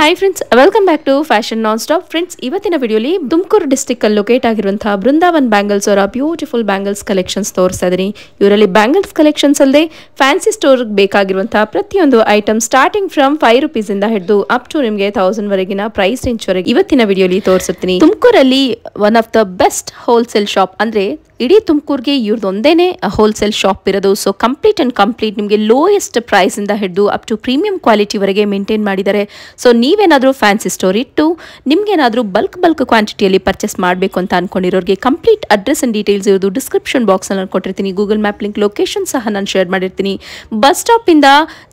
Hi friends, welcome back to fashion non stop. Friends, ಇವತ್ತಿನ ವಿಡಿಯೋಲಿ Tumakuru district ಅಲ್ಲಿ locate ಆಗಿರುವಂತಹ ಬೃಂದಾವನ್ ಬ್ಯಾಂಗಲ್ಸ್ ಅವರ ಬ್ಯೂಟಿಫುಲ್ ಬ್ಯಾಂಗಲ್ಸ್ ಕಲೆಕ್ಷನ್ಸ್ ತೋರಿಸ್ತಾ ಇದೀನಿ. ಇವರಲ್ಲಿ ಬ್ಯಾಂಗಲ್ಸ್ ಕಲೆಕ್ಷನ್ಸ್ ಅಲ್ಲದೆ ಫ್ಯಾನ್ಸಿ ಸ್ಟೋರ್ ಬೇಕಾಗಿರುವಂತಹ ಪ್ರತಿಯೊಂದು ಐಟಮ್ ಸ್ಟಾರ್ಟಿಂಗ್ ಫ್ರಮ್ ₹5 ಇಂದ ಹಿಡಿದು ಅಪ್ ಟು ನಿಮಗೆ 1000 ವರೆಗಿನ ಪ್ರೈಸ್ ರೇಂಜ್ ವರೆಗೆ ಇವತ್ತಿನ ವಿಡಿಯೋಲಿ ತೋರಿಸುತ್ತೀನಿ. ತುಮಕೂರಲ್ಲಿ one of the best wholesale shop ಅಂದ್ರೆ ಇಡೀ ತುಮಕೂರಿಗೆ ಇವ್ರದ್ದು ಒಂದೇನೆ ಹೋಲ್ಸೇಲ್ ಶಾಪ್ ಇರೋದು. ಸೊ ಕಂಪ್ಲೀಟ್ ನಿಮಗೆ ಲೋಯೆಸ್ಟ್ ಪ್ರೈಸ್ ಇಂದ ಹಿಡಿದು ಅಪ್ ಟು ಪ್ರೀಮಿಯಂ ಕ್ವಾಲಿಟಿ ವರೆಗೆ ಮೇಂಟೈನ್ ಮಾಡಿದ್ದಾರೆ. ಸೊ ನೀವೇನಾದರೂ ಫ್ಯಾನ್ಸಿ ಸ್ಟೋರ್ ಇಟ್ಟು ನಿಮ್ಗೇನಾದರೂ ಬಲ್ಕ್ ಕ್ವಾಂಟಿಟಿಯಲ್ಲಿ ಪರ್ಚೇಸ್ ಮಾಡಬೇಕು ಅಂತ ಅನ್ಕೊಂಡಿರೋರಿಗೆ ಕಂಪ್ಲೀಟ್ ಅಡ್ರೆಸ್ ಅಂಡ್ ಡೀಟೇಲ್ಸ್ ಇರೋದು ಡಿಸ್ಕ್ರಿಪ್ಷನ್ ಬಾಕ್ಸ್ ಅಲ್ಲಿ ಕೊಟ್ಟಿರ್ತೀನಿ. ಗೂಗಲ್ ಮ್ಯಾಪ್ ಲಿಂಕ್ ಲೊಕೇಶನ್ ಸಹ ನಾನು ಶೇರ್ ಮಾಡಿರ್ತೀನಿ. ಬಸ್ ಸ್ಟಾಪ್ ಇಂದ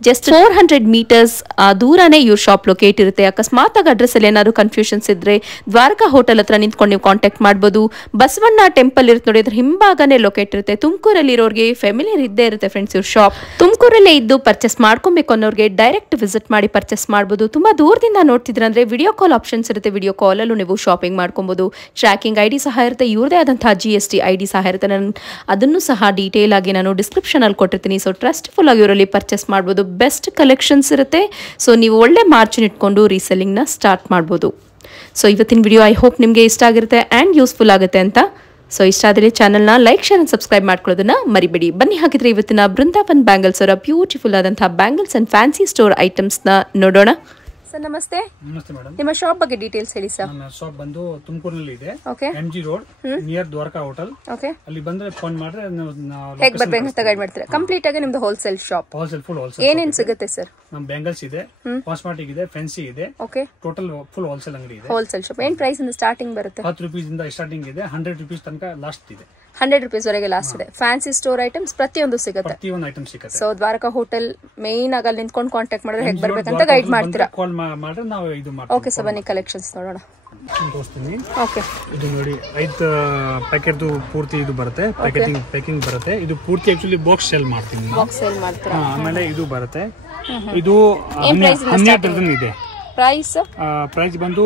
ಜಸ್ಟ್ 400 ಮೀಟರ್ಸ್ ದೂರನೇ ಇವ್ರ ಶಾಪ್ ಲೊಕೇಟ್ ಇರುತ್ತೆ. ಅಕಸ್ಮಾತ್ ಆಗಿ ಅಡ್ರೆಸ್ ಅಲ್ಲಿ ಏನಾದ್ರು ಕನ್ಫ್ಯೂಷನ್ಸ್ ಇದ್ರೆ ದ್ವಾರಕಾ ಹೋಟೆಲ್ ಹತ್ರ ನಿಂತ್ಕೊಂಡು ನೀವು ಕಾಂಟ್ಯಾಕ್ಟ್ ಮಾಡಬಹುದು. ಬಸವಣ್ಣ ಟೆಂಪಲ್ ಇರುತ್ತೆ ನೋಡಿ, ಹಿಂಭಾಗನೇ ಲೊಕೇಟ್ ಇರುತ್ತೆ. ತುಮಕೂರಲ್ಲಿ ಇರೋರಿಗೆ ಫೆಮಿಲಿಯರ್ ಇದ್ದೇ ಇರುತ್ತೆ ಫ್ರೆಂಡ್ಸ್ ಇವ್ರ ಶಾಪ್. ತುಮಕೂರಲ್ಲೇ ಇದ್ದು ಪರ್ಚೇಸ್ ಮಾಡ್ಕೊಬೇಕು ಅನ್ನೋರಿಗೆ ಡೈರೆಕ್ಟ್ ವಿಸಿಟ್ ಮಾಡಿ ಪರ್ಚೇಸ್ ಮಾಡಬಹುದು. ತುಂಬಾ ದೂರದಿಂದ ನೋಡ್ತಿದ್ರೆ ಅಂದ್ರೆ ವಿಡಿಯೋ ಕಾಲ್ ಆಪ್ಷನ್ಸ್ ಇರುತ್ತೆ. ವಿಡಿಯೋ ಕಾಲ್ ಅಲ್ಲೂ ನೀವು ಶಾಪಿಂಗ್ ಮಾಡ್ಕೊಬಹುದು. ಟ್ರ್ಯಾಕಿಂಗ್ ಐಡಿ ಸಹ ಇರುತ್ತೆ. ಇವ್ರದೇ ಆದಂತಹ GST ID ಸಹ ಇರುತ್ತೆ. ನಾನು ಅದನ್ನು ಸಹ ಡೀಟೇಲ್ ಆಗಿ ನಾನು ಡಿಸ್ಕ್ರಿಪ್ಷನ್ ಅಲ್ಲಿ ಕೊಟ್ಟಿರ್ತೀನಿ. ಸೊ ಟ್ರಸ್ಟ್ಫುಲ್ ಆಗಿ ಇವರಲ್ಲಿ ಪರ್ಚೇಸ್ ಮಾಡಬಹುದು. ಬೆಸ್ಟ್ ಕಲೆಕ್ಷನ್ಸ್ ಇರುತ್ತೆ. ಸೊ ನೀವು ಒಳ್ಳೆ ಮಾರ್ಜಿನ್ ಇಟ್ಕೊಂಡು ರೀಸೆಲ್ಲಿಂಗ್ ನ ಸ್ಟಾರ್ಟ್ ಮಾಡಬಹುದು. ಸೊ ಇವತ್ತಿನ ವಿಡಿಯೋ ಐ ಹೋಪ್ ನಿಮಗೆ ಇಷ್ಟ ಆಗಿರುತ್ತೆ ಅಂಡ್ ಯೂಸ್ಫುಲ್ ಆಗುತ್ತೆ ಅಂತ. ಸೊ ಇಷ್ಟ ಆದರೆ ಚಾನಲ್ನ ಲೈಕ್, ಶೇರ್ ಅಂಡ್ ಸಬ್ಸ್ಕ್ರೈಬ್ ಮಾಡ್ಕೊಳ್ಳೋದನ್ನ ಮರಿಬೇಡಿ. ಬನ್ನಿ ಹಾಗಿದ್ರೆ ಇವತ್ತಿನ ಬೃಂದಾವನ್ ಬ್ಯಾಂಗಲ್ಸ್ ಅವರ ಬ್ಯೂಟಿಫುಲ್ ಆದಂತಹ bangles and fancy store items ನ ನೋಡೋಣ. ಸರ್ ನಮಸ್ತೆ. ನಮಸ್ತೆ ಮೇಡಮ್. ನಿಮ್ಮ ಶಾಪ್ ಬಗ್ಗೆ ಡೀಟೇಲ್ಸ್ ಹೇಳಿ ಸರ್. ನಮ್ಮ ಶಾಪ್ ಬಂದು ತುಮಕೂರಿನಲ್ಲಿ ಇದೆ. Okay. MG road near Dwaraka hotel. Okay. ಅಲ್ಲಿ ಬಂದ್ರೆ ಫೋನ್ ಮಾಡಿದ್ರೆ ಹೇಗೆ ಬರ್ಬೇಕು ಅಂತ ಗೈಡ್ ಮಾಡ್ತೀರಾ. ಕಂಪ್ಲೀಟ್ ಆಗಿ ನಿಮ್ದು ಹೋಲ್ಸೇಲ್ ಶಾಪ್. Full wholesale. ಏನೇನ್ ಸಿಗುತ್ತೆ ಸರ್? ನಮ್ಮ ಬ್ಯಾಂಗಲ್ಸ್ ಇದೆ, ಕಾಸ್ಮೆಟಿಕ್ ಇದೆ, ಫ್ಯಾನ್ಸಿ ಇದೆ. ಓಕೆ. ಟೋಟಲ್ ಫುಲ್ ಹೋಲ್ಸೇಲ್ ಅಂಗಡಿ ಇದೆ. Wholesale shop. ಏನ್ ಪ್ರೈಸ್ ಇಂದ ಸ್ಟಾರ್ಟಿಂಗ್ ಬರುತ್ತೆ? ₹10 ಇಂದ ಸ್ಟಾರ್ಟಿಂಗ್ ಇದೆ. ₹100 ತನಕ ಲಾಸ್ಟ್ ಇದೆ. ₹100 ವರೆಗೆ ಲಾಸ್ಟ್ ಇದೆ. ಫ್ಯಾನ್ಸಿ ಸ್ಟೋರ್ ಐಟಮ್ಸ್ ಪ್ರತಿಯೊಂದು ಸಿಗುತ್ತೆ. ಪ್ರತಿಯೊಂದು ಐಟಮ್ ಸಿಗುತ್ತೆ. ಸೊ ದ್ವಾರಕಾ ಹೋಟೆಲ್ ಮೇನ್ ಆಗಿ ಅಲ್ಲಿ ನಿಂತ್ಕೊಂಡು ಕಾಂಟ್ಯಾಕ್ಟ್ ಮಾಡಿದ್ರೆ ಹೇಗೆ ಬರ್ಬೇಕಂತ ಗೈಡ್ ಮಾಡ್ತೀರಾ. ಕಾಲ್ ಮಾಡಿದ್ರೆ ನಾವು ಇದು ಮಾಡ್ತೀವಿ. ಓಕೆ ಸರ್, ಬನ್ನಿ ಕಲೆಕ್ಷನ್ಸ್ ನೋಡೋಣ. ತೋರಿಸ್ತೀನಿ. ಓಕೆ. ಇದು ನೋಡಿ 5 ಪ್ಯಾಕೆಟ್ ಪೂರ್ತಿ ಇದು ಬರುತ್ತೆ. ಪ್ಯಾಕಿಂಗ್ ಬರುತ್ತೆ. ಇದು ಪೂರ್ತಿ ಆಕ್ಚುಲಿ ಬಾಕ್ಸ್ ಸೇಲ್ ಮಾಡ್ತೀನಿ. ಬಾಕ್ಸ್ ಸೇಲ್ ಮಾಡ್ತೀರಾ? ಆಮೇಲೆ ಇದು ಬರುತ್ತೆ. ಇದು 12 ಇದೆ. ಪ್ರೈಸ್ ಬಂದು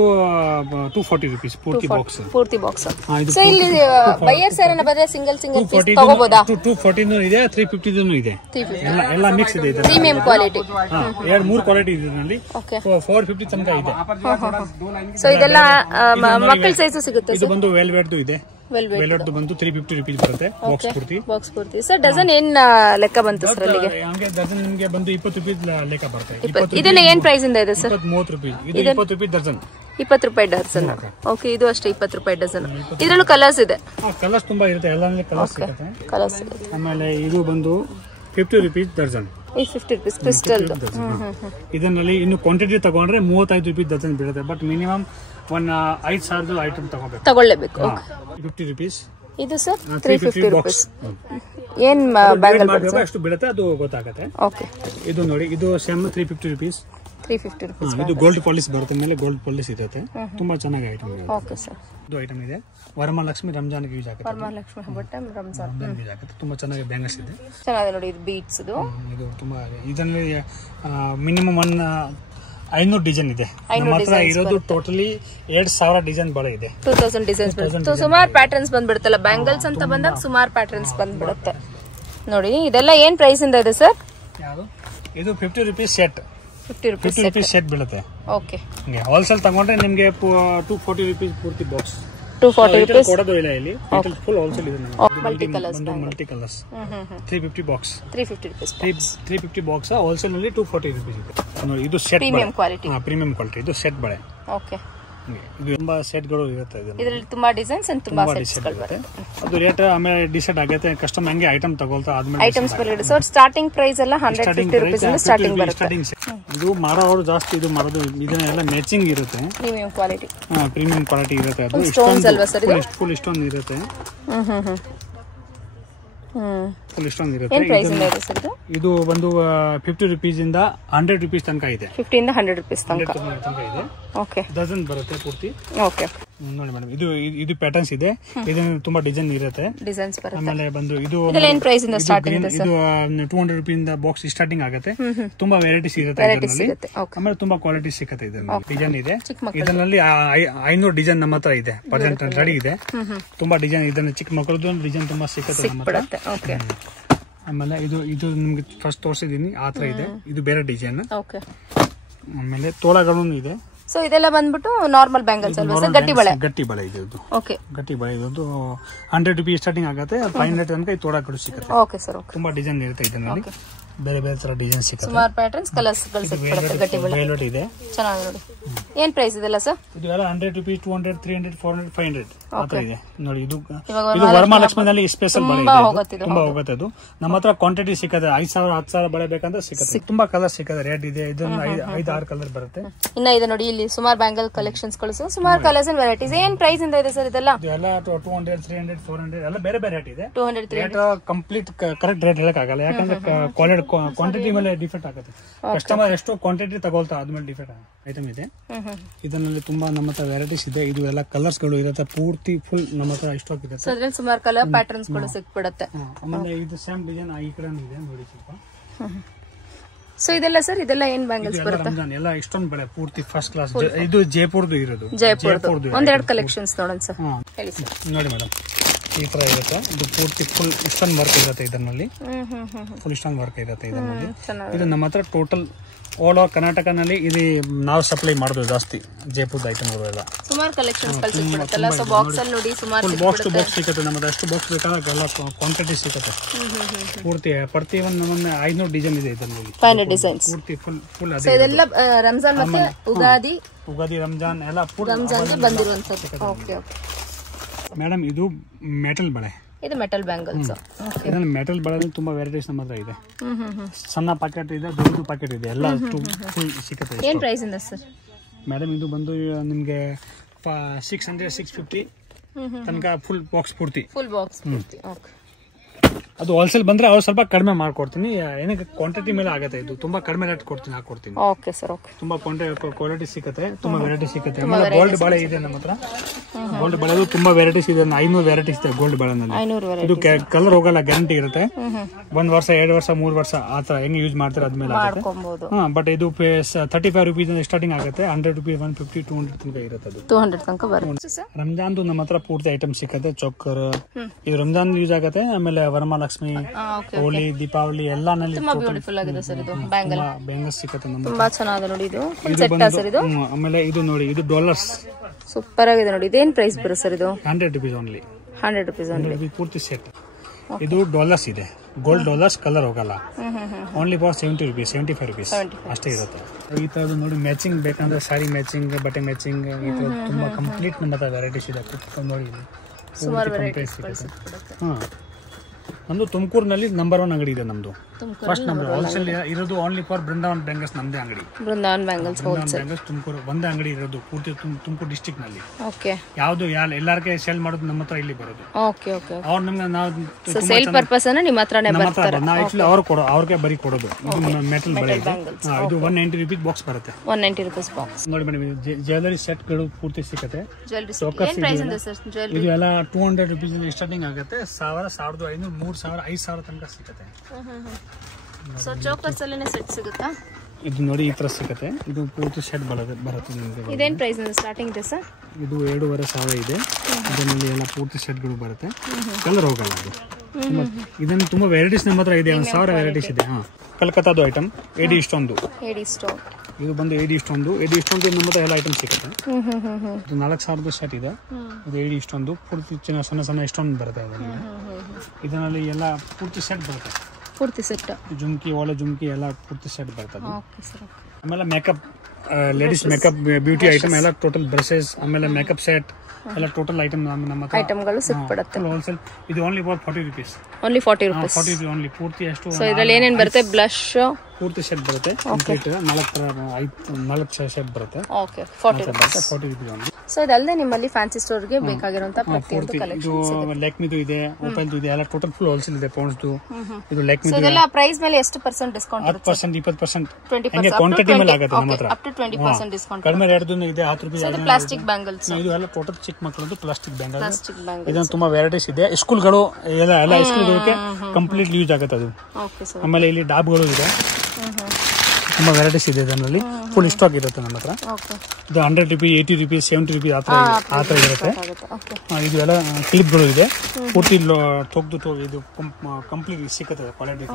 ₹240 ಪೂರ್ತಿ ಬಾಕ್ಸ್. ಸೊ ಇಲ್ಲಿ ಬೈಯರ್ಸ್ ಯಾರನ್ನ ಬಂದ್ರೆ ಸಿಂಗಲ್ ಪೀಸ್ ತಗೋಬಹುದಾ? 240 ಇದೆ, 350 ಇದೆ. ಎಲ್ಲ ಮಿಕ್ಸ್ ಇದೆ. Premium quality. 2-3 ಕ್ವಾಲಿಟಿ ಇದೆ ಇದರಲ್ಲಿ. 450 ತನಕ ಇದೆ. ಸೊ ಇದೆಲ್ಲ ಮಕ್ಕಳ ಸೈಜ್ ಸಿಗುತ್ತೆ. ಇದು ಬಂದು ವೆಲ್ವೆಟ್ ಇದೆ. ವೆಲ್ವೆಟ್ ಬಂದು ₹350 ಬರುತ್ತೆ ಬಾಕ್ಸ್ ಪೂರ್ತಿ. ಸರ್ ಡಜನ್ ಏನ್ ಲೆಕ್ಕ ಬಂತು ಸರ್ ಅಲ್ಲಿಗೆ? ಹಂಗೆ ಡಜನ್ ನಿಮಗೆ ಬಂದು ₹20 ಲೆಕ್ಕ ಬರುತ್ತೆ. ಇದೆಲ್ಲ ಏನ್ ಪ್ರೈಸ್ ಇಂದ ಇದೆ ಸರ್? ₹30. ಇದು ₹20 ಡಜನ್. ₹20 ಡಜನ್. ಓಕೆ. ಇದು ಅಷ್ಟೇ ₹20 ಡಜನ್. ಇದರಲ್ಲೂ ಕಲರ್ಸ್ ಇದೆ. ಕಲರ್ಸ್ ತುಂಬಾ ಇರುತ್ತೆ. ಎಲ್ಲಾನೇ ಕಲರ್ಸ್ ಸಿಗುತ್ತೆ. ಕಲರ್ಸ್ ಇದೆ. ಆಮೇಲೆ ಇದು ಬಂದು ₹50 ಡಜನ್. ₹50 ಕ್ರಿಸ್ಟಲ್. ಇದರಲ್ಲಿ ಇನ್ನು ಕ್ವಾಂಟಿಟಿ ತಗೊಂಡ್ರೆ ₹35 ಡಜನ್ ಬೀಳುತ್ತೆ. ಬಟ್ ಮಿನಿಮಮ್ 5,000 ಐಟಮ್ ತಗೊಳ್ಳೇಬೇಕು. ₹50. ಇದು ಸರ್ ₹350. ಏನ್ ಬ್ಯಾಂಗಲ್ ಅಷ್ಟು ಬೀಳುತ್ತೆ ಅದು ಗೊತ್ತಾಗುತ್ತೆ. ಓಕೆ. ಇದು ನೋಡಿ, ಇದು ಸೇಮ್ ₹350. ಇದು ಗೋಲ್ಡ್ ಪಾಲಿಶ್ ಬರುತ್ತೆ. ಮೇಲೆ ಗೋಲ್ಡ್ ಪಾಲಿಶ್ ಇರುತ್ತೆ. ತುಂಬಾ ಚೆನ್ನಾಗಿ ಐಟಮ್ ಇದೆ. Okay sir. ಇದು ಐಟಮ್ ಇದೆ. ವರಮಹಾಲಕ್ಷ್ಮಿ ರಂಜಾನ್ಗೆ ಯೂಸ್ ಆಗುತ್ತೆ. ವರಮಹಾಲಕ್ಷ್ಮಿ ಹಬ್ಬಕ್ಕೆ ರಂಜಾನ್ ಯೂಸ್ ಆಗುತ್ತೆ. ತುಂಬಾ ಚೆನ್ನಾಗಿ ಬ್ಯಾಂಗಲ್ಸ್ ಇದೆ. ಚೆನ್ನಾಗಿದೆ ನೋಡಿ. ಇದು ಬೀಟ್ಸ್. ಇದು ತುಂಬಾ ಇದರಲ್ಲಿ ಮಿನಿಮಮ್ 500 ಡಿಸೈನ್ ಇದೆ. ನಮ್ಮ ಹತ್ರ ಇರೋದು ಟೋಟಲಿ 2,000 ಡಿಸೈನ್ ಬಳೆ ಇದೆ. 2000 ಡಿಸೈನ್ಸ್ ಬರುತ್ತೆ. ಸುಮಾರು ಪ್ಯಾಟರ್ನ್ಸ್ ಬಂದ್ಬಿಡುತ್ತಲ್ಲ ಬ್ಯಾಂಗಲ್ಸ್ ಅಂತ ಬಂದಾಗ. ಸುಮಾರು ಪ್ಯಾಟರ್ನ್ಸ್ ಬಂದ್ಬಿಡುತ್ತೆ ನೋಡಿ. ಇದೆಲ್ಲ ಏನ್ ಪ್ರೈಸ್ ಇಂದ ಇದೆ ಸರ್? ಇದು ₹50 ಸೆಟ್. ₹50 ಸೆಟ್ ಬೀಳುತ್ತೆ. ಓಕೆ. ಹೋಲ್ಸೇಲ್ ತಗೊಂಡ್ರೆ ನಿಮ್ಗೆ ₹240 ಪೂರ್ತಿ ಬಾಕ್ಸ್. ₹240 ಕೊಡೋದು ಇಲ್ಲ ಇಲ್ಲಿ. ಫುಲ್ ಹೋಲ್ಸೇಲ್ ಇದೆ. Multi colours ₹350 box. ₹350 box. Wholesale ನಲ್ಲಿ ₹240 ಇದೆ. ನೋಡಿ, ಇದು set premium quality. Premium quality. ಇದು ಸೆಟ್ ಬಳೆ. ಓಕೆ. ಇದು ತುಂಬಾ ಸೆಟ್ ಗಳು ಇರುತ್ತೆ. ಇದರಲ್ಲಿ ತುಂಬಾ ಡಿಸೈನ್ಸ್ ಅಂಡ್ ತುಂಬಾ ಸೆಟ್ಸ್ ಬರುತ್ತೆ. ಅದು ರೇಟ್ ಆಮೇಲೆ ಡಿಸೈಡ್ ಆಗುತ್ತೆ. ಕಸ್ಟಮರ್ ಹಂಗೆ ಐಟಮ್ ತಗೊಳ್ತಾ ಆದ್ಮೇಲೆ ಐಟಮ್ಸ್ ಬರುತ್ತೆ. ಸೊ ಸ್ಟಾರ್ಟಿಂಗ್ ಪ್ರೈಸ್ ಎಲ್ಲ ₹150 ಇಂದ ಸ್ಟಾರ್ಟಿಂಗ್ ಬರುತ್ತೆ. ಇದು ಮಾರೋರು ಜಾಸ್ತಿ ಇದು ಮಾಡೋದು ಇದನ್ನೆಲ್ಲ ಮ್ಯಾಚಿಂಗ್ ಇರುತ್ತೆ. Premium quality. ಪ್ರೀಮಿಯಂ ಕ್ವಾಲಿಟಿ ಇರುತ್ತೆ. ಅದು ಸ್ಟೋನ್ಸ್ ಅಲ್ವಾ ಸರ್? ಇದು ಫುಲ್ ಸ್ಟೋನ್ ಇರುತ್ತೆ. ಫುಲ್ ಸ್ಟೋನ್ ಇರುತ್ತೆ. ಏನು ಪ್ರೈಸ್ ಇದೆ ಸರ್ ಇದು? ಇದು ಬಂದು ₹50 ಇಂದ ₹100 ತನಕ ಇದೆ. ₹50 ಇಂದ ₹100 ತನಕ ಇದೆ. ಓಕೆ. ಡಜನ್ ಬರುತ್ತೆ ಪೂರ್ತಿ. ಓಕೆ. ನೋಡಿ ಮೇಡಮ್, ಇದು ಪ್ಯಾಟರ್ನ್ಸ್ ಇದೆ. ಇದನ್ನ ತುಂಬಾ ಡಿಸೈನ್ ಇರುತ್ತೆ. ಡಿಸೈನ್ಸ್ ಬರುತ್ತೆ. ಆಮೇಲೆ ಬಂದು ಇದು ಏನ್ ಪ್ರೈಸ್ ಇಂದ ಸ್ಟಾರ್ಟಿಂಗ್ ಇದೆ ಸರ್? ಇದು ₹200 ಇಂದ ಬಾಕ್ಸ್ ಸ್ಟಾರ್ಟಿಂಗ್ ಆಗುತ್ತೆ. ತುಂಬಾ ವೆರೈಟೀಸ್ ಇರುತ್ತೆ. ಆಮೇಲೆ ತುಂಬಾ ಕ್ವಾಲಿಟಿ ಸಿಗುತ್ತೆ. ಇದರಲ್ಲಿ ಡಿಸೈನ್ ಇದೆ. ಇದರಲ್ಲಿ 500 ಡಿಸೈನ್ ನಮ್ಮ ಹತ್ರ ಇದೆ. ಪ್ರೆಸೆಂಟ್ ರೆಡಿ ಇದೆ. ತುಂಬಾ ಡಿಸೈನ್. ಇದನ್ನ ಚಿಕ್ಕ ಮಕ್ಕಳದ್ದು ಡಿಸೈನ್ ತುಂಬಾ ಸಿಗುತ್ತೆ ನಮ್ಮ ಹತ್ರ. ಓಕೆ. ಆಮೇಲೆ ಇದು ನಿಮ್ಗೆ ಫಸ್ಟ್ ತೋರಿಸಿದೀನಿ. ಆ ತರ ಇದೆ. ಇದು ಬೇರೆ ಡಿಸೈನ್. ಓಕೆ. ಆಮೇಲೆ ತೋಳಗಳು ಇದೆ. ಸೊ ಇದೆಲ್ಲ ಬಂದ್ಬಿಟ್ಟು ನಾರ್ಮಲ್ ಬ್ಯಾಂಗಲ್ಸ್ ಅಲ್ವಾ ಸರ್? ಗಟ್ಟಿ ಬಳೆ ಇದು. ಓಕೆ, ಗಟ್ಟಿ ಬಳೆ ಇದು 100 ರೂಪೀಸ್ ಸ್ಟಾರ್ಟಿಂಗ್ ಆಗುತ್ತೆ, 500 ತನಕ ತೋಡ ಕಡು ಸಿಗುತ್ತೆ. Okay sir, okay. ತುಂಬಾ ಡಿಸೈನ್ ಇರುತ್ತೆ ಇದರಲ್ಲಿ, ಬೇರೆ ಬೇರೆ ತರ ಡಿಸೈನ್ ಸಿಗುತ್ತೆ, ಸುಮಾರು ಪ್ಯಾಟರ್ನ್ಸ್ ಕಲರ್ಸ್ ಗಳು ಸಿಗುತ್ತೆ. ಗಟ್ಟಿ ಬಳೆ ವೆಲ್ವೆಟ್ ಇದೆ, ಚೆನ್ನಾಗಿ ನೋಡಿ. ಏನ್ ಪ್ರೈಸ್ ಇದೆಲ್ಲ ಸರ್? ಇದು ಎಲ್ಲ 100 ರೂಪೀಸ್, 200, 300, 400, 500 ಆತರ ಇದೆ ನೋಡಿ. ಇದು ವರಮಹಾಲಕ್ಷ್ಮಿನಲ್ಲಿ ಸ್ಪೆಷಲ್ ಬಳೆ ಇದೆ, ತುಂಬಾ ಹೋಗುತ್ತೆ. ಅದು ನಮ್ಮ ಹತ್ರ ಕ್ವಾಂಟಿಟಿ ಸಿಕ್ಕತ್ತೆ, 5000 10,000 ಬಳೆ ಬೇಕಂದ್ರೆ ಸಿಗುತ್ತೆ. ತುಂಬಾ ಕಲರ್ ಸಿಕ್ಕತ್ತೆ, ರೆಡ್ ಇದೆ, ಇದೊಂದು 5-6 ಕಲರ್ ಬರುತ್ತೆ. ಇನ್ನ ಇದೆ ನೋಡಿ, ಇಲ್ಲಿ ಸುಮಾರು ಬ್ಯಾಂಗಲ್ ಕಲೆಕ್ಷನ್ಸ್ ಗಳು, ಸುಮಾರು ಕಲರ್ಸ್ ಅಂಡ್ ವೆರೈಟೀಸ್. ಏನ್ ಪ್ರೈಸ್ ಇಂದ ಇದೆ ಸರ್ ಇದೆಲ್ಲ? ಇದೆಲ್ಲ 200, 300, 400 ಎಲ್ಲ ಬೇರೆ ಬೇರೆ ರೇಟ್ ಇದೆ. 200, 300 ಕಂಪ್ಲೀಟ್ ಕರೆಕ್ಟ್ ರೇಟ್ ಹೇಳಕ್ ಆಗಲ್ಲ, ಯಾಕಂದ್ರೆ ಕ್ವಾಂಟಿಟಿ ಮೇಲೆ ಡಿಫೆಕ್ಟ್ ಆಗುತ್ತೆ. ಕಸ್ಟಮರ್ ಎಷ್ಟು ಕ್ವಾಂಟಿಟಿ ತಗೊಳ್ತಾ ಅದ್ಮೇಲೆ ಡಿಫೆಕ್ಟ್ ಐಟಮ್ ಇದೆ. ಇದರಲ್ಲಿ ತುಂಬಾ ನಮ್ಮ ಹತ್ರ ವೆರೈಟೀಸ್ ಇದೆ. ಇದು ಎಲ್ಲ ಕಲರ್ಸ್ ಗಳು ಇರುತ್ತೆ, ಪೂರ್ತಿ ಫುಲ್ ನಮ್ಮ ಹತ್ರ ಸ್ಟಾಕ್ ಇದೆ. ಅದ್ರಲ್ಲಿ ಸುಮಾರು ಕಲರ್ ಪ್ಯಾಟರ್ನ್ಸ್ ಗಳು ಸಿಕ್ಬಿಡುತ್ತೆ. ಆಮೇಲೆ ಇದು ಸೇಮ್ ಡಿಸೈನ್ ಈ ಕಡೆ ಇದೆ ನೋಡಿ ಸ್ವಲ್ಪ. ಸೊ ಇದೆಲ್ಲ ಸರ್, ಇದೆಲ್ಲ ಏನ್ ಬ್ಯಾಂಗಲ್ಸ್ ಬರುತ್ತೆ? ಎಲ್ಲ ಇಷ್ಟೊಂದು ಬಳೆ ಪೂರ್ತಿ ಫಸ್ಟ್ ಕ್ಲಾಸ್. ಇದು ಜೈಪುರ್ದು ಇರೋದು, ಜೈಪುರ್ದು ಒಂದೆರಡು ಕಲೆಕ್ಷನ್ಸ್ ನೋಡೋಣ ಸರ್. ಹೇಳಿ ಸರ್. ನೋಡಿ ಮೇಡಮ್, ಈ ತರ ಇರುತ್ತೆ. ಇದು ಪೂರ್ತಿ ಫುಲ್ ಇಷ್ಟೊಂದು ವರ್ಕ್ ಇರುತ್ತೆ ಇದರಲ್ಲಿ, ಫುಲ್ ಇಷ್ಟೊಂದು ವರ್ಕ್ ಇರುತ್ತೆ ಇದರಲ್ಲಿ. ಇದು ನಮ್ಮ ಹತ್ರ ಟೋಟಲ್ ಆಲ್ ಓವರ್ ಕರ್ನಾಟಕನಲ್ಲಿ ಇದು ನಾವು ಸಪ್ಲೈ ಮಾಡೋದು ಜಾಸ್ತಿ, ಜೈಪುರದ ಐಟಮ್ಗಳು ಎಲ್ಲ. ಸುಮಾರು ಕಲೆಕ್ಷನ್ಸ್ ಸಿಕ್ಬಿಡುತ್ತಲ್ಲ. ಸೊ ಬಾಕ್ಸ್ ಅಲ್ಲಿ ನೋಡಿ ಸುಮಾರು ಬಾಕ್ಸ್ ಟು ಬಾಕ್ಸ್ ಸಿಗುತ್ತೆ ನಮ್ಮದು. ಎಷ್ಟು ಬಾಕ್ಸ್ ಬೇಕಾದ್ರೆ ಎಲ್ಲ ಕ್ವಾಂಟಿಟಿ ಸಿಗುತ್ತೆ ಪೂರ್ತಿ. ಪ್ರತಿ ಒಂದು 500 ಡಿಸೈನ್ ಇದೆ ಇದರಲ್ಲಿ, 500 ಡಿಸೈನ್ಸ್ ಪೂರ್ತಿ ಫುಲ್. ಸೊ ಇದೆಲ್ಲ ರಂಜಾನ್ ಮತ್ತೆ ಉಗಾದಿ, ರಂಜಾನ್ ಎಲ್ಲ ರಂಜಾನ್ಗೆ ಬಂದಿರುವಂತದ್ದು. Okay, okay madam. ಇದು ಮೆಟಲ್ ಬಳೆ, ಇದು ಮೆಟಲ್ ಬ್ಯಾಂಗಲ್ಸ್. ಇದರಲ್ಲಿ ಮೆಟಲ್ ಬಳೆಯಲ್ಲಿ ತುಂಬಾ ವೆರೈಟೀಸ್ ನಮ್ಮ ಹತ್ರ ಇದೆ. ಸಣ್ಣ ಪ್ಯಾಕೆಟ್ ಇದೆ, ದೊಡ್ಡ ಪ್ಯಾಕೆಟ್ ಇದೆ, ಎಲ್ಲ ಫುಲ್ ಸಿಗುತ್ತೆ. ಏನ್ ಪ್ರೈಸ್ ಇಂದ ಸರ್? ಮೇಡಮ್ ಇದು ಬಂದು ನಿಮ್ಗೆ 600, 650 ತನಕ ಫುಲ್ ಬಾಕ್ಸ್ ಪೂರ್ತಿ. ಫುಲ್ ಬಾಕ್ಸ್ ಪೂರ್ತಿ. ಓಕೆ. ಅದು ಹೋಲ್ಸೇಲ್ ಬಂದ್ರೆ ಅವ್ರು ಸ್ವಲ್ಪ ಕಡಿಮೆ ಮಾಡ್ಕೊಡ್ತೀನಿ, ಏನಕ್ಕೆ ಕ್ವಾಂಟಿಟಿ ಮೇಲೆ ಆಗುತ್ತೆ. ಇದು ತುಂಬಾ ಕಡಿಮೆ ರೇಟ್ ಹಾಕೊಡ್ತೀನಿ. Okay sir, okay. ತುಂಬಾ ಕ್ವಾಲಿಟಿ ಸಿಗುತ್ತೆ, ತುಂಬಾ ವೆರೈಟಿ ಸಿಗುತ್ತೆ. ಆಮೇಲೆ ಗೋಲ್ಡ್ ಬಳೆ ಇದೆ ನಮ್ಮ ಹತ್ರ. ಗೋಲ್ಡ್ ಬಳೆ ತುಂಬಾ ವೆರೈಟೀಸ್ ಇದೆ, 500 ವೆರೈಟೀಸ್ ಇದೆ ಗೋಲ್ಡ್ ಬಳೆನಲ್ಲಿ. ಇದು ಕಲರ್ ಹೋಗಲ್ಲ, ಗ್ಯಾರಂಟಿ ಇರುತ್ತೆ. 1 ವರ್ಷ, 2 ವರ್ಷ, 3 ವರ್ಷ ಆತರ ಹೆಂಗ್ ಯೂಸ್ ಮಾಡ್ತಾರೆ ಅದ್ಮೇಲೆ ಆಗುತ್ತೆ. ಬಟ್ ಇದು 35 ರೂಪೀಸ್ ಸ್ಟಾರ್ಟಿಂಗ್ ಆಗುತ್ತೆ, 100 ರೂಪೀಸ್, 150, 200 ತನಕ ಇರುತ್ತೆ. 200 ತನಕ ಬರುತ್ತೆ. ರಂಜಾನ್ದು ನಮ್ಮ ಹತ್ರ ಪೂರ್ತಿ ಐಟಮ್ ಸಿಕ್ಕತ್ತೆ. ಚೋಕರ್ ಇದು ರಂಜಾನ್ ಯೂಸ್ ಆಗುತ್ತೆ. ಆಮೇಲೆ ವರಮಹಾಲಕ್ಷ್ಮಿ, ಹೋಲಿ, ದೀಪಾವಳಿ ಎಲ್ಲಾನಲ್ಲಿ ತುಂಬಾ ಬ್ಯೂಟಿಫುಲ್ ಆಗಿದೆ ಸರ್. ಇದು ಬ್ಯಾಂಗಲ್ಸ್ ಸಿಕ್ಕತ್ತೆ ನಮ್ಗೆ, ತುಂಬಾ ಚೆನ್ನಾಗಿದೆ ನೋಡಿ. ಇದು ಸೆಟ್ ಸರ್ ಇದು. ಆಮೇಲೆ ಇದು ನೋಡಿ, ಇದು ಡಾಲರ್ಸ್ ಸೂಪರ್ ಆಗಿದೆ ನೋಡಿ. ಇದೇನ್ ಪ್ರೈಸ್ ಬರುತ್ತೆ ಸರ್ ಇದು? 100 ರೂಪೀಸ್ ಓನ್ಲಿ. 100 ರೂಪೀಸ್ ಓನ್ಲಿ ಪೂರ್ತಿ ಸೆಟ್. ಇದು ಡಾಲರ್ಸ್ ಇದೆ, ಗೋಲ್ಡ್ ಡಾಲರ್ಸ್, ಕಲರ್ ಹೋಗಲ್ಲ. ಓನ್ಲಿ ಫಾರ್ 70 ರೂಪೀಸ್, 75 ರೂಪೀಸ್ ಅಷ್ಟೇ ಇರುತ್ತೆ. ಈ ತರದ್ದು ನೋಡಿ, ಮ್ಯಾಚಿಂಗ್ ಬೇಕಂದ್ರೆ ಸಾರಿ ಮ್ಯಾಚಿಂಗ್, ಬಟ್ಟೆ ಮ್ಯಾಚಿಂಗ್, ಈ ತರ ತುಂಬಾ ಕಂಪ್ಲೀಟ್ ನಮ್ಮ ಹತ್ರ ವೆರೈಟೀಸ್ ಇದೆ. ನೋಡಿ ಸುಮಾರು ವೆರೈಟೀಸ್ ಸಿಗುತ್ತೆ. ನಮ್ದು ತುಮಕೂರಿನಲ್ಲಿ ನಂಬರ್ 1 ಅಂಗಡಿ ಇದೆ ನಮ್ದು. ಫಸ್ಟ್ ನಂಬರ್ ಹೋಲ್ಸೇಲ್ ಇರೋದು ಓನ್ಲಿ ಫಾರ್ ಬೃಂದಾವನ್ ಬ್ಯಾಂಗಲ್ಸ್, ನಮ್ದೇ ಅಂಗಡಿ. ಬೃಂದಾವನ್ ಬ್ಯಾಂಗಲ್ಸ್ ಹೋಲ್ಸೇಲ್ ತುಮಕೂರು ಒಂದೇ ಅಂಗಡಿ ಇರೋದು ಪೂರ್ತಿ ತುಮಕೂರು ಡಿಸ್ಟ್ರಿಕ್ಟ್ ನಲ್ಲಿ. ಓಕೆ. ಯಾವ್ದು ಎಲ್ಲಾರ್ಗೆ ಸೇಲ್ ಮಾಡೋದು ನಮ್ಮ ಹತ್ರ ಇಲ್ಲಿ ಬರೋದು. Okay, okay. ಅವ್ರು ನಮ್ಗೆ ನಾವು ಸೇಲ್ ಪರ್ಪಸ್ ಅನ್ನ ನಿಮ್ಮ ಹತ್ರನೇ ಬರ್ತಾರೆ. ನಾವು ಆಕ್ಚುಲಿ ಅವ್ರಿಗೆ ಬರೀ ಕೊಡೋದು. ಇದು ಮೆಟಲ್ ಬಳೆ ಇದೆ. ಇದು 190 ರೂಪೀಸ್ ಬಾಕ್ಸ್ ಬರುತ್ತೆ. 190 ರೂಪೀಸ್ ಬಾಕ್ಸ್. ನೋಡಿ ಮೇಡಮ್, ಜ್ಯುವೆಲರಿ ಸೆಟ್ ಗಳು ಪೂರ್ತಿ ಸಿಗುತ್ತೆ. ಇದು ಎಲ್ಲ 200 ರೂಪೀಸ್ ಸ್ಟಾರ್ಟಿಂಗ್ ಆಗುತ್ತೆ. 1000, 1500, 3000, 5000 ತನಕ ಸಿಗುತ್ತೆ. ಸೊ ಚೋಕರ್ಸ್ ಅಲ್ಲೇ ಸೆಟ್ ಸಿಗುತ್ತಾ? ಇದು ನೋಡಿ ಈ ತರ ಸಿಗುತ್ತೆ. ಇದು ಪೂರ್ತಿ ಸೆಟ್ ಬರುತ್ತೆ ನಿಮಗೆ. ಇದೇನ್ ಪ್ರೈಸ್ ಸ್ಟಾರ್ಟಿಂಗ್ ಇದೆ ಸರ್? ಇದು 2500 ಇದೆ. ಇದರಲ್ಲಿ ಎಲ್ಲ ಪೂರ್ತಿ ಸೆಟ್ಗಳು ಬರುತ್ತೆ, ಕಲರ್ ಹೋಗಲ್ಲ. ಅದು ಇದನ್ನು ತುಂಬಾ ವೆರೈಟೀಸ್ ನಮ್ಮ ಹತ್ರ ಇದೆ, 1000 ವೆರೈಟೀಸ್ ಇದೆ. ಕಲ್ಕತ್ತಾದು ಐಟಮ್ ಏಡಿ ಇಷ್ಟೊಂದು. ಇದು ಬಂದು ಏಡಿ ಇಷ್ಟೊಂದು ನಮ್ಮ ಹತ್ರ ಎಲ್ಲ ಐಟಮ್ ಸಿಗುತ್ತೆ. ಇದು 4000 ಸೆಟ್ ಇದೆ. ಇದು ಏಡಿ ಇಷ್ಟೊಂದು ಪೂರ್ತಿ ಸಣ್ಣ ಸಣ್ಣ ಇಷ್ಟೊಂದು ಬರುತ್ತೆ. ಇದರಲ್ಲಿ ಎಲ್ಲ ಪೂರ್ತಿ ಸೆಟ್ ಬರುತ್ತೆ, ಪೂರ್ತಿ ಸೆಟ್. ಜುಮ್ಕಿ, ಒಳ್ಳೆ ಜುಮ್ಕಿ ಎಲ್ಲ ಪೂರ್ತಿ ಸೆಟ್ ಬರ್ತದೆ. ಆಮೇಲೆ makeup, ladies makeup, beauty item ಎಲ್ಲ ಟೋಟಲ್ ಬ್ರಷಸ್, ಆಮೇಲೆ ಮೇಕಪ್ ಸೆಟ್ ಎಲ್ಲ ಟೋಟಲ್ ಐಟಮ್ ನಮ್ಮ ಹತ್ರ ಐಟಮ್ಗಳು ಸಿಕ್ಬಿಡುತ್ತೆ. ಹೋಲ್ಸೇಲ್. ಇದು only for 40 rupees. Only 40 rupees. 40 rupees only. ಪೂರ್ತಿ ಎಷ್ಟು? ಸೊ ಇದರಲ್ಲಿ ಏನೇನ್ ಬರುತ್ತೆ? ಬ್ಲಶ್ ಪೂರ್ತಿ ಸೆಟ್ ಬರುತ್ತೆ. 4 ಸೆಟ್ ಬರುತ್ತೆ. Okay, 40 rupees. 40 rupees only. So ಇದಲ್ಲದೆ ನಿಮ್ಮಲ್ಲಿ ಫ್ಯಾನ್ಸಿ ಸ್ಟೋರ್ಗೆ ಬೇಕಾಗಿರುವಂತ ಪ್ರತಿಯೊಂದು ಕಲೆಕ್ಷನ್ ಇದು ಲೆಕ್ಮಿದು ಇದೆ, ಓಪಲ್ದು ಇದೆ, ಎಲ್ಲ ಟೋಟಲ್ ಫುಲ್ ಹೋಲ್ಸೇಲ್ ಇದೆ. ಪೌಂಡ್ಸ್ದು ಇದು ಲೆಕ್ಮಿದು. ಇದೆಲ್ಲ ಪ್ರೈಸ್ ಮೇಲೆ ಎಷ್ಟು % ಡಿಸ್ಕೌಂಟ್ ಇರುತ್ತೆ? 10%, 20%, 20%. ಕ್ವಾಂಟಿಟಿ ಮೇಲೆ ಆಗುತ್ತೆ ನಮ್ಮ ಹತ್ರ. Up to 20% discount. ಕಡಿಮೆ ರೇಟ್ದು ಇದೆ, 10 ರೂಪಾಯಿ. ಇದು ಪ್ಲಾಸ್ಟಿಕ್ ಬ್ಯಾಂಗಲ್ಸ್. ಇದು ಎಲ್ಲ ಟೋಟಲ್ ಚಿಕ್ಕ ಮಕ್ಕಳದ್ದು ಪ್ಲಾಸ್ಟಿಕ್ ಬ್ಯಾಂಗಲ್ಸ್. ಇದನ್ನ ತುಂಬಾ ವೆರೈಟೀಸ್ ಇದೆ. ಸ್ಕೂಲ್ಗಳು ಎಲ್ಲ ಸ್ಕೂಲ್ಗಳಿಗೆ ಕಂಪ್ಲೀಟ್ ಯೂಸ್ ಆಗುತ್ತೆ ಅದು. ಆಮೇಲೆ ಇಲ್ಲಿ ಡಾಬ್ಗಳು ಇದೆ. ತುಂಬಾ ವೆರೈಟೀಸ್ ಇದೆ ಇದರಲ್ಲಿ. ಫುಲ್ ಸ್ಟಾಕ್ ಇರುತ್ತೆ ನಮ್ಮ ಹತ್ರ. ಇದು 100 ರೂಪೀಸ್, 80 ರೂಪೀಸ್, 70 ರೂಪೀಸ್ ಆ ಥರ ಇರುತ್ತೆ. ಇದು ಎಲ್ಲ ಕ್ಲಿಪ್ಗಳು ಇದೆ. ಪೂರ್ತಿ ತೊಗ್ದು ಇದು ಕಂಪ್ಲೀಟ್ ಸಿಕ್ಕುತ್ತೆ ಕ್ವಾಲಿಟಿ.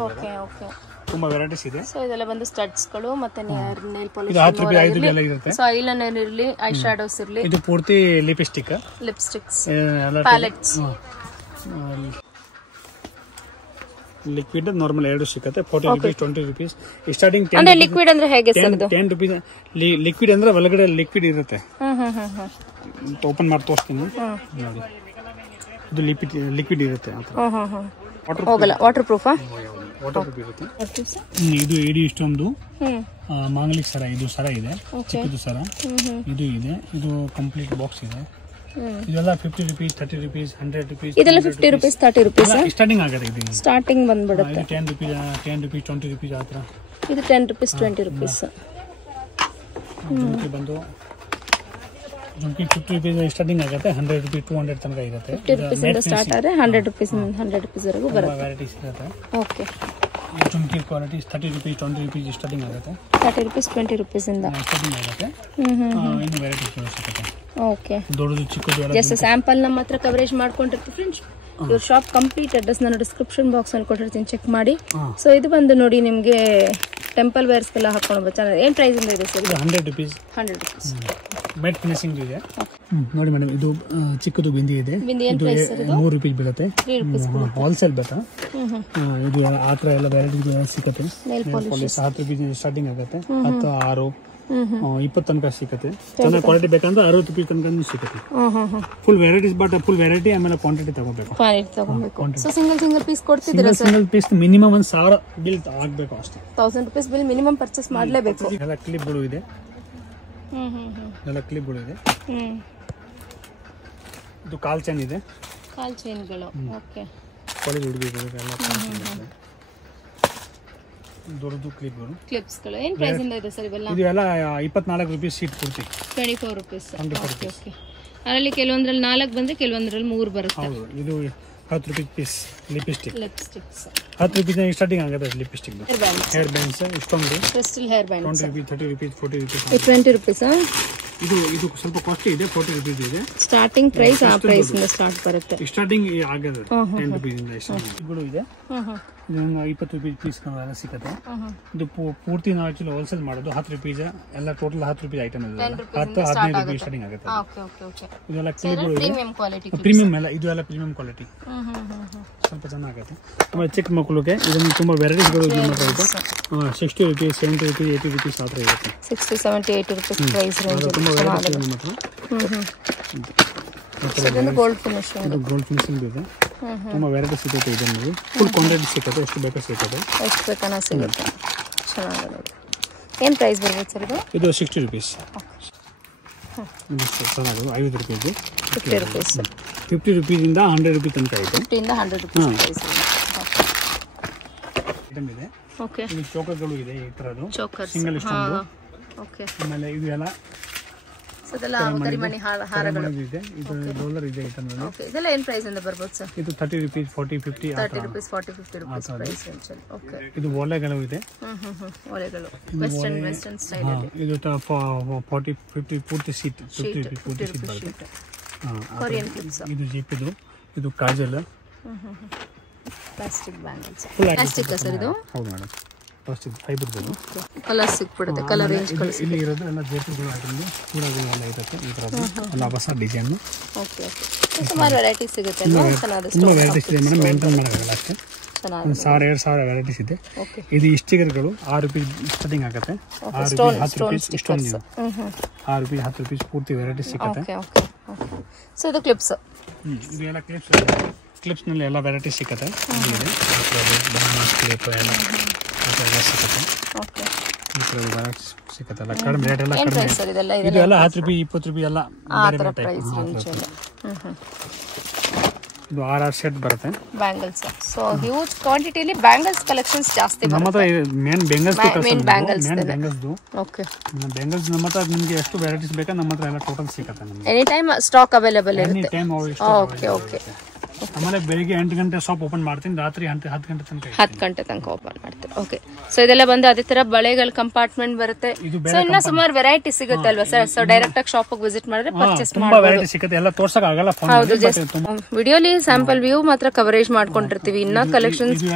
ತುಂಬಾ ವೆರೈಟೀಸ್ ಇದೆ. ಸೊ ಇದೆಲ್ಲ ಬಂದು ಸ್ಟಡ್ಸ್ಗಳು ಮತ್ತೆ ನೇಲ್ ಪಾಲಿಶ್. ಇದು 10 ರೂಪಾಯಿ 5 ರೂಪಾಯಿ ಎಲ್ಲ ಇರುತ್ತೆ. ಸೊ ಐಲೈನರ್ ಇರಲಿ, ಐ ಶಾಡೋಸ್ ಇರಲಿ. ಇದು ಪೂರ್ತಿ ಲಿಪ್ಸ್ಟಿಕ್ಸ್ ಪ್ಯಾಲೆಟ್ಸ್. ಲಿಕ್ವಿಡ್ ನಾರ್ಮಲ್ 2 ಸಿಗುತ್ತೆ. 40 ರೂಪೀಸ್, 20 ರೂಪೀಸ್ ಸ್ಟಾರ್ಟಿಂಗ್. ಲಿಕ್ವಿಡ್ ಅಂದ್ರೆ ಹೇಗೆ ಸರ್ ಇದು? 10 ರೂಪೀಸ್ ಲಿಕ್ವಿಡ್ ಅಂದ್ರೆ ಒಳಗಡೆ ಲಿಕ್ವಿಡ್ ಇರುತ್ತೆ. ಓಪನ್ ಮಾಡಿ ತೋರಿಸ್ತೀನಿ ನೋಡಿ. ಇದು ಲಿಕ್ವಿಡ್ ಇರುತ್ತೆ. ವಾಟರ್ ಪ್ರೂಫ್ ಇರುತ್ತೆ. ಇದು ಇಷ್ಟೊಂದು ಮಾಂಗಲಿಕ್ ಸರ. ಇದು ಸರ ಇದೆ, ಚಿಕ್ಕದು ಸರ. ಇದು ಇದೆ. ಇದು ಕಂಪ್ಲೀಟ್ ಬಾಕ್ಸ್ ಇದೆ. ಇದೆಲ್ಲ 50 ರೂಪೀಸ್, 30 ರೂಪೀಸ್, 100 ರೂಪೀಸ್. ಇದೆಲ್ಲ 50 ರೂಪೀಸ್, 30 ರೂಪೀಸ್ ಸ್ಟಾರ್ಟಿಂಗ್ ಆಗುತ್ತೆ. ಇದು ಸ್ಟಾರ್ಟಿಂಗ್ ಬಂದ್ಬಿಡುತ್ತೆ. 10 ರೂಪೀಸ್, 20 ರೂಪೀಸ್ ಆ ಥರ. ಇದು 10 ರೂಪೀಸ್, 20 ರೂಪೀಸ್. ಜುಮ್ಕಿ ಬಂದು ಜುಮ್ಕಿ 50 ರೂಪೀಸ್ ಸ್ಟಾರ್ಟಿಂಗ್ ಆಗುತ್ತೆ. 100 ರೂಪೀಸ್, 200 ತನಕ ಇರುತ್ತೆ. 50 ರೂಪೀಸ್ ಇಂದ ಸ್ಟಾರ್ಟ್ ಆದರೆ 100 ರೂಪೀಸ್, 100 ರೂಪೀಸ್ ವರೆಗೂ ಬರುತ್ತೆ. ವೆರೈಟೀಸ್ ಇರುತ್ತೆ. ಓಕೆ. ಜುಮ್ಕಿ ಕ್ವಾಲಿಟಿ 30 ರೂಪೀಸ್, 20 ರೂಪೀಸ್ ಸ್ಟಾರ್ಟಿಂಗ್ ಆಗುತ್ತೆ. 30 ರೂಪೀಸ್, 20 ರೂಪೀಸ್ ಇಂದ ಸ್ಟಾರ್ಟಿಂಗ್ ಆಗುತ್ತೆ. ಇನ್ನು ವೆರೈಟೀಸ್ ಸಿಗುತ್ತೆ. ಓಕೆ. ದೊಡ್ಡದು ಚಿಕ್ಕದು ಎಲ್ಲ ಜಸ್ಟ್ ಸ್ಯಾಂಪಲ್ ನಮ್ಮ ಹತ್ರ ಕವರೇಜ್ ಮಾಡ್ಕೊಂಡಿರ್ತೀವಿ ಫ್ರೆಂಡ್ಸ್. ಇವ್ರ ಶಾಪ್ ಕಂಪ್ಲೀಟ್ ಅಡ್ರೆಸ್ ನಾನು ಡಿಸ್ಕ್ರಿಪ್ಷನ್ ಬಾಕ್ಸ್ ಅಲ್ಲಿ ಕೊಟ್ಟಿರ್ತೀನಿ, ಚೆಕ್ ಮಾಡಿ. ಸೊ ಇದು ಬಂದು ನೋಡಿ ನಿಮಗೆ ಟೆಂಪಲ್ ವೇರ್ಸ್ಗೆಲ್ಲ ಹಾಕೊಂಡು ಚೆನ್ನಾಗಿ. ಏನು ಪ್ರೈಸ್ ಇದೆ sir? 100 rupees. 100 rupees mat finishing ಇದೆ. ನೋಡಿ ಮೇಡಮ್, ಇದು ಚಿಕ್ಕದು ಬಿಂದಿ ಇದೆ. ಇದು 3 ರೂಪೀಸ್ ಬೀಳುತ್ತೆ. ಹೋಲ್ಸೇಲ್ ಬೇಕಾ? ಇದು ಆ ಥರ ಎಲ್ಲ ವೆರೈಟಿ ಸಿಗುತ್ತೆ. ನೇಲ್ ಪಾಲಿಶ್ 10 ರೂಪೀಸ್ ಸ್ಟಾರ್ಟಿಂಗ್ ಆಗುತ್ತೆ. 10, 6, 20 ತನಕ ಸಿಗುತ್ತೆ. ಚೆನ್ನಾಗಿ ಕ್ವಾಲಿಟಿ ಬೇಕಂದ್ರೆ 60 ರೂಪೀಸ್ ತನಕ ಸಿಗುತ್ತೆ. Full varieties. But full variety ಆಮೇಲೆ ಕ್ವಾಂಟಿಟಿ ತಗೋಬೇಕು. ಸೊ ಸಿಂಗಲ್ ಪೀಸ್ ಕೊಡ್ತಿದ್ದೀರಾ sir? Single piece minimum 1000 bill ಆಗಬೇಕು ಅಷ್ಟೇ. 1000 ರೂಪೀಸ್ ಬಿಲ್ ಮಿನಿಮಮ್ ಪರ್ಚೇಸ್ ಮಾಡಲೇಬೇಕು. ಎಲ್ಲ ಕ್ಲಿಪ್ಗಳು ಇದೆ. ಎಲ್ಲ ಕ್ಲಿಪ್ಗಳು ಇದೆ. ಇದು ಕಾಲ್ ಚೈನ್ ಇದೆ. ಕಾಲ್ ಚೈನ್ಗಳು. ಓಕೆ. ಕಾಲೇಜ್ ಹುಡುಗಿಗಳು ಎಲ್ಲ ದೊಡ್ಡದು ಕ್ಲಿಪ್ಗಳು. ಕ್ಲಿಪ್ಸ್ಗಳು ಏನು ಪ್ರೈಸ್ ಇಂದ ಇದೆ ಸರ್ ಇವೆಲ್ಲ? ಇದು ಎಲ್ಲ 24 ರೂಪೀಸ್ ಸೀಟ್ ಪೂರ್ತಿ. 24 ರೂಪೀಸ್. ಓಕೆ. ಅದರಲ್ಲಿ ಕೆಲವೊಂದ್ರಲ್ಲಿ 4 ಬಂದ್ರೆ ಕೆಲವೊಂದ್ರಲ್ಲಿ 3 ಬರುತ್ತೆ. ಹೌದು. ಇದು 10 rupees piece lipsticks. 10 rupees starting ಆಗುತ್ತೆ ಲಿಪ್ಸ್ಟಿಕ್. ಹೇರ್ ಬ್ಯಾಂಡ್ಸ್ ಇಷ್ಟೊಂದು crystal hair bands 20 rupees, 30 rupees, 40 rupees. 20 rupees. ಇದು ಸ್ವಲ್ಪ ಕಾಸ್ಟ್ಲಿ ಇದೆ. 40 ರೂಪೀಸ್ ಇದೆ ಸ್ಟಾರ್ಟಿಂಗ್ ಪ್ರೈಸ್. ಆ ಪ್ರೈಸ್ ಇಂದ ಸ್ಟಾರ್ಟ್ ಬರುತ್ತೆ. ಸ್ಟಾರ್ಟಿಂಗ್ ಆಗುತ್ತೆ 10 ರೂಪೀಸ್ ಇಂದ. ಇಷ್ಟೊಂದು ಇದೆ. ಇದೊಂದು 20 ರೂಪೀಸ್ ಪೀಸ್ ಎಲ್ಲ ಸಿಗುತ್ತೆ. ಇದು ಪೂರ್ತಿ ನಾವು ಆಕ್ಚುಲಿ ಹೋಲ್ಸೇಲ್ ಮಾಡೋದು 10 ರೂಪೀಸ್ ಎಲ್ಲ. ಟೋಟಲ್ 10 ರೂಪೀಸ್ ಐಟಮ್ ಇದೆ. 10-15 ರೂಪೀಸ್ ಸ್ಟಾರ್ಟಿಂಗ್ ಆಗುತ್ತೆ. ಇದೆಲ್ಲ ಕ್ಲಿಪ್ಗಳು ಪ್ರೀಮಿಯಂ ಎಲ್ಲ. ಇದು ಎಲ್ಲ ಪ್ರೀಮಿಯಂ ಕ್ವಾಲಿಟಿ. ಸ್ವಲ್ಪ ಚೆನ್ನಾಗುತ್ತೆ. ಆಮೇಲೆ ಚಿಕ್ಕ ಮಕ್ಕಳಿಗೆ ಇದನ್ನು ತುಂಬ ವೆರೈಟೀಸ್ಗಳು ಇದೆ. 60 ರೂಪೀಸ್, 70 ರೂಪೀಸ್, 80 ರೂಪೀಸ್ ಆ ಥರ ಇರುತ್ತೆ. 60, 70, 80 ರೂಪೀಸ್ ಪ್ರೈಸ್ ರೇಂಜ್. ತುಂಬ ವೆರೈಟೀಸ್ ಇದೆ ನಮ್ಮ ಹತ್ರ. Gold finishing. ಇದು ಗೋಲ್ಡ್ ಫಿನಿಶಿಂಗ್ ಇದೆ. ತುಂಬ ವೆರೈಟಿ ಸಿಗುತ್ತೆ. ಇದರಲ್ಲಿ ಫುಲ್ ಕ್ವಾಂಟಿಟಿ ಸಿಗುತ್ತೆ. ಎಷ್ಟು ಬೇಕೋ ಸಿಗುತ್ತೆ. ಎಷ್ಟು ಬೇಕಾನ ಸಿಗುತ್ತೆ. ಚೆನ್ನಾಗಿದೆ. ಏನು ಪ್ರೈಸ್ ಬರ್ಬೋದು ಸರ್ ಇದು? ಇದು 60 ರೂಪೀಸ್. ಚೆನ್ನಾಗಿದೆ. 50 ರೂಪೀಸ್, 50 ರೂಪೀಸ್. 50 ರೂಪೀಸಿಂದ 100 ರೂಪೀಸ್ ತನಕ ಇದೆ. 50 ಇಂದ 100 ರೂಪೀಸ್ ಪ್ರೈಸ್ ಐಟಮ್ ಇದೆ. ಓಕೆ. ಇದು ಚೋಕರ್ಗಳು ಇದೆ. ಈ ಥರದ್ದು ಚೋಕರ್ಸ್ ಸಿಂಗಲ್ ಇಷ್ಟೊಂದು. ಓಕೆ. ಆಮೇಲೆ ಇದು ಎಲ್ಲ ಇದೆಲ್ಲ ಕರಿಮಣಿ ಹಾರಗಳು ಇದೆ. ಇದು ಡಾಲರ್ ಇದೆ ಐಟಮ್ನಲ್ಲಿ. ಓಕೆ. ಇದೆಲ್ಲ ಏನು ಪ್ರೈಸ್ ಇಂದ ಬರ್ಬೋದು ಸರ್? ಇದು 30 rupees, 40, 50 30 rupees, 40, 50 rupees price range. Okay. ಇದು ಓಲೆಗಳು ಇದೆ. ಓಲೆಗಳು ವೆಸ್ಟರ್ನ್ ಸ್ಟೈಲ್ ಅಲ್ಲಿ. ಇದು 40, 50 ಪೂರ್ತಿ ಸೀಟ್. 50 ರೂಪೀಸ್ ಪೂರ್ತಿ ಸೀಟ್ ಬರುತ್ತೆ. Korean clips. ಇದು ಜಿಪ್. ಇದು Kajal. Plastic bangles. Plastic sir ಇದು? ಹೌದು ಮೇಡಮ್. ಪ್ಲಾಸ್ಟಿಕ್ ಫೈಬರ್ ಇದು. ಕಲರ್ ಸಿಕ್ಬಿಡುತ್ತೆ. ಕಲರ್ ರೇಂಜ್ ಇಲ್ಲಿ ಇರೋದು ಎಲ್ಲ ಜೇಪುಗಳು ಐಟಮ್ ಚೂಡಾಗಳು ಎಲ್ಲ ಇರುತ್ತೆ. ಈ ಥರದ್ದು ಎಲ್ಲ ಹೊಸ ಡಿಸೈನ್. ಓಕೆ. ಓಕೆ. ಸುಮಾರು ವೆರೈಟೀಸ್ ಸಿಗುತ್ತೆ. ತುಂಬ ವೆರೈಟೀಸ್ ಇದೆ ಮೇಡಮ್. ಮೇಂಟೈನ್ ಮಾಡೋಕ್ಕಾಗಲ್ಲ ಅಷ್ಟೇ. 1000-2000 ವೆರೈಟೀಸ್ ಇದೆ. ಇದು ಸ್ಟಿಕರ್ಗಳು 6 ರೂಪೀಸ್ ಸ್ಟಾರ್ಟಿಂಗ್ ಆಗುತ್ತೆ. 6 ರೂಪೀಸ್, 10 ರೂಪೀಸ್ ಇಷ್ಟೊಂದು. 6 ರೂಪೀಸ್, 10 ರೂಪೀಸ್ ಪೂರ್ತಿ ವೆರೈಟೀಸ್ ಸಿಗುತ್ತೆ. ಸೊ ಇದು ಕ್ಲಿಪ್ಸ್. ಇದು ಎಲ್ಲ ಕ್ಲಿಪ್ಸ್. ಕ್ಲಿಪ್ಸ್ನಲ್ಲಿ ಎಲ್ಲ ವೆರೈಟೀಸ್ ಸಿಗುತ್ತೆ. ಕ್ಲಿಪ್ ಎಲ್ಲ ಸಿಗುತ್ತೆ. ಸಿಗುತ್ತಲ್ಲ ಕಡಿಮೆ ರೇಟ್ ಎಲ್ಲ ಕಡಿಮೆ. ಇದು ಎಲ್ಲ 10 ರೂಪಾಯಿ, 20 ರೂಪಾಯಿ ಎಲ್ಲ ಪ್ರೈಸ್ ರೇಂಜ್. ಇದು 6 ಸೆಟ್ ಬರುತ್ತೆ ಬ್ಯಾಂಗಲ್ಸ್. ಸೊ ಹ್ಯೂಜ್ ಕ್ವಾಂಟಿಟಿಲಿ ಬ್ಯಾಂಗಲ್ಸ್ ಕಲೆಕ್ಷನ್ಸ್ ಜಾಸ್ತಿ ನಮ್ಮ ಹತ್ರ. Main bangles. ಓಕೆ. ಬ್ಯಾಂಗಲ್ಸ್ ನಮ್ಮ ಹತ್ರ ನಿಮಗೆ ಎಷ್ಟು ವೆರೈಟೀಸ್ ಬೇಕಾ ನಮ್ಮ ಹತ್ರ ಎಲ್ಲ ಟೋಟಲ್ ಸಿಗುತ್ತೆ. ಎನಿ ಟೈಮ್ ಸ್ಟಾಕ್ ಅವೈಲೇಬಲ್ ಇರುತ್ತೆ. Any time okay. ಓಕೆ. ಆಮೇಲೆ ಬೆಳಿಗ್ಗೆ 8 ಗಂಟೆ ಶಾಪ್ ಓಪನ್ ಮಾಡ್ತೀನಿ, ರಾತ್ರಿ 10 ಗಂಟೆ ತನಕ 10 ಗಂಟೆ ತನಕ ಓಪನ್ ಮಾಡ್ತೀರಾ. ಓಕೆ, ಸೊ ಇದೆಲ್ಲ ಬಂದು ಅದೇ ತರ ಬಳೆಗಳ ಕಂಪಾರ್ಟ್ಮೆಂಟ್ ಬರುತ್ತೆ. ಸೊ ಇನ್ನ ಸುಮಾರು ವೆರೈಟಿ ಸಿಗುತ್ತೆ ಅಲ್ವಾ ಸರ್? ಸೊ ಡೈರೆಕ್ಟ್ ಆಗಿ ಶಾಪ್ ವಿಸಿಟ್ ಮಾಡಿದ್ರೆ ಪರ್ಚೇಸ್ ತುಂಬಾ ವೆರೈಟಿ ಸಿಗುತ್ತೆ. ಎಲ್ಲ ತೋರ್ಸಕ್ ಆಗಲ್ಲ, ಹೌದು, ಜಸ್ಟ್ ವಿಡಿಯೋಲಿ ಸ್ಯಾಂಪಲ್ ವ್ಯೂ ಮಾತ್ರ ಕವರೇಜ್ ಮಾಡ್ಕೊಂಡಿರ್ತೀವಿ. ಇನ್ನ ಕಲೆಕ್ಷನ್ಸ್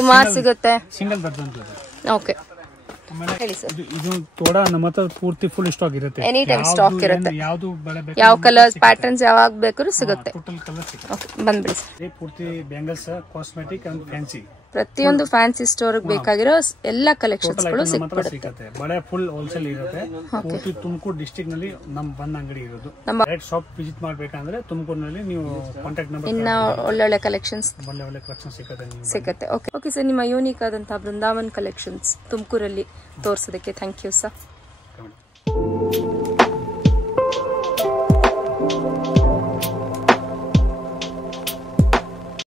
ಸುಮಾರು ಸಿಗುತ್ತೆ. ಸಿಂಗಲ್ ದರ್ಜನ್. ಓಕೆ, ಇದು ತೋಡ ನಮ್ಮ ಹತ್ರ ಪೂರ್ತಿ ಫುಲ್ ಸ್ಟಾಕ್ ಇರುತ್ತೆ. ಎನಿ ಟೈಮ್ ಸ್ಟಾಕ್ ಇರುತ್ತೆ. ಯಾವುದು ಬಳೆ ಬೇಕು, ಯಾವ ಕಲರ್ಸ್ ಪ್ಯಾಟರ್ನ್ಸ್ ಯಾವಾಗ ಬೇಕಾದ್ರೂ ಸಿಗುತ್ತೆ. ಟೋಟಲ್ ಕಲರ್ ಸಿಗುತ್ತೆ. ಓಕೆ, ಬಂದ್ಬಿಡಿ ಸರ್. ಪೂರ್ತಿ ಬ್ಯಾಂಗಲ್ಸ್, ಕಾಸ್ಮೆಟಿಕ್ ಅಂಡ್ ಫ್ಯಾನ್ಸಿ, ಪ್ರತಿಯೊಂದು ಫ್ಯಾನ್ಸಿ ಸ್ಟೋರ್ ಬೇಕಾಗಿರೋ ಎಲ್ಲಾ ಕಲೆಕ್ಷನ್ಸ್ ಗಳು ಸಿಗುತ್ತೆ. ಬಳೆ ಫುಲ್ ಹೋಲ್ಸೇಲ್ ಇರುತ್ತೆ. ಪೂರ್ತಿ ತುಮಕೂರು ಡಿಸ್ಟ್ರಿಕ್ಟ್ ನಲ್ಲಿ ನಮ್ ಬಂದ್ ಅಂಗಡಿ ಇರೋದು. ಡೈರೆಕ್ಟ್ ಶಾಪ್ ವಿಸಿಟ್ ಮಾಡ್ಬೇಕಂದ್ರೆ ತುಮಕೂರಿನಲ್ಲಿ ನೀವು ಕಾಂಟ್ಯಾಕ್ಟ್ ನಂಬರ್, ಇನ್ನ ಒಳ್ಳೊಳ್ಳೆ ಕಲೆಕ್ಷನ್ಸ್ ಸಿಗುತ್ತೆ. ಓಕೆ ಸರ್, ನಿಮ್ಮ ಯೂನಿಕ್ ಆದಂತಹ ಬೃಂದಾವನ್ ಕಲೆಕ್ಷನ್ಸ್ ತುಮಕೂರಲ್ಲಿ ತೋರಿಸೋದಕ್ಕೆ ಥ್ಯಾಂಕ್ ಯು ಸರ್.